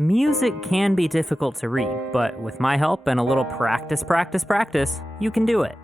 Music can be difficult to read, but with my help and a little practice, you can do it.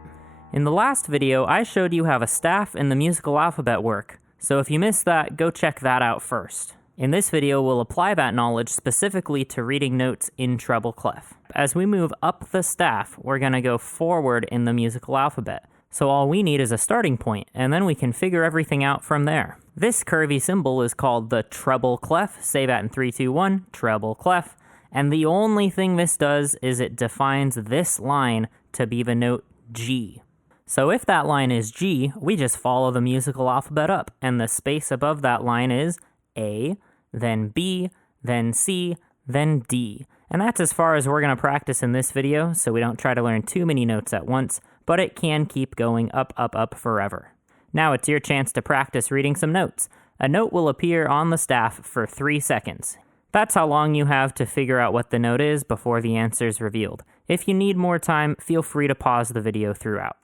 In the last video, I showed you how a staff and the musical alphabet work, so if you missed that, go check that out first. In this video, we'll apply that knowledge specifically to reading notes in Treble Clef. As we move up the staff, we're going to go forward in the musical alphabet. So all we need is a starting point, and then we can figure everything out from there. This curvy symbol is called the Treble Clef. Say that in 3, 2, 1, Treble Clef. And the only thing this does is it defines this line to be the note G. So if that line is G, we just follow the musical alphabet up, and the space above that line is A, then B, then C, then D. And that's as far as we're going to practice in this video, so we don't try to learn too many notes at once, but it can keep going up forever. Now it's your chance to practice reading some notes. A note will appear on the staff for 3 seconds. That's how long you have to figure out what the note is before the answer is revealed. If you need more time, feel free to pause the video throughout.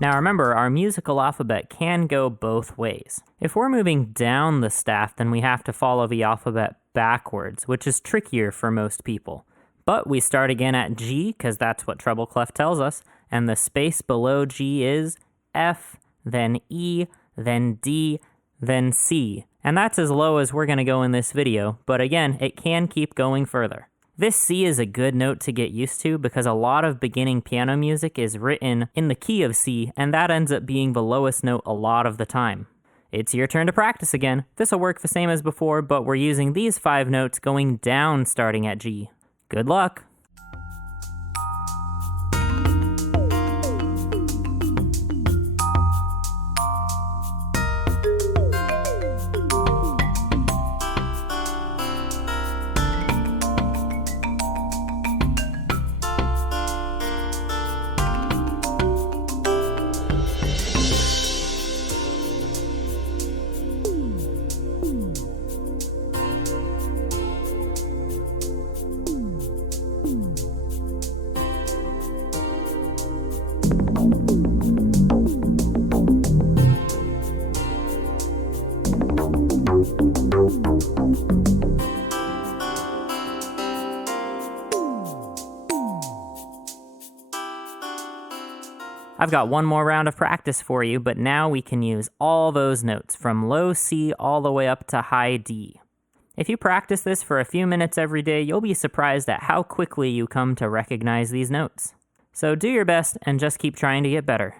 Now remember, our musical alphabet can go both ways. If we're moving down the staff, then we have to follow the alphabet backwards, which is trickier for most people. But we start again at G, because that's what Treble Clef tells us, and the space below G is F, then E, then D, then C. And that's as low as we're going to go in this video, but again, it can keep going further. This C is a good note to get used to because a lot of beginning piano music is written in the key of C, and that ends up being the lowest note a lot of the time. It's your turn to practice again. This will work the same as before, but we're using these 5 notes going down starting at G. Good luck! I've got one more round of practice for you, but now we can use all those notes from low C all the way up to high D. If you practice this for a few minutes every day, you'll be surprised at how quickly you come to recognize these notes. So do your best and just keep trying to get better.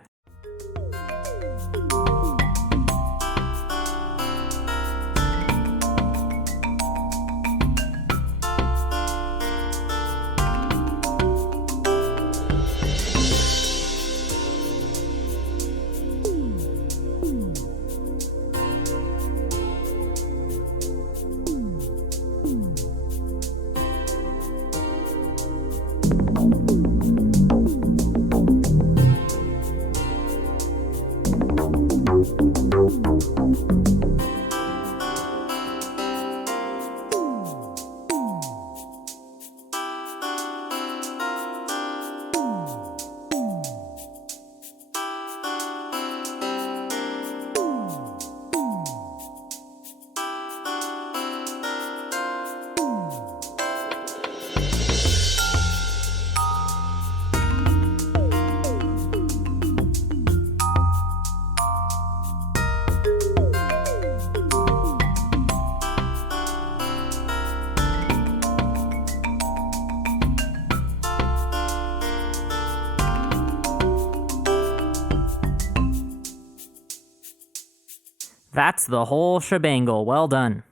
That's the whole shebangle, well done.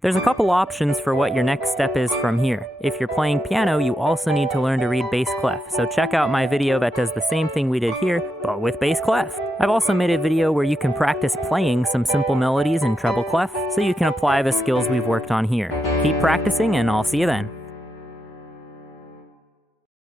There's a couple options for what your next step is from here. If you're playing piano, you also need to learn to read bass clef, so check out my video that does the same thing we did here, but with bass clef. I've also made a video where you can practice playing some simple melodies in treble clef, so you can apply the skills we've worked on here. Keep practicing, and I'll see you then.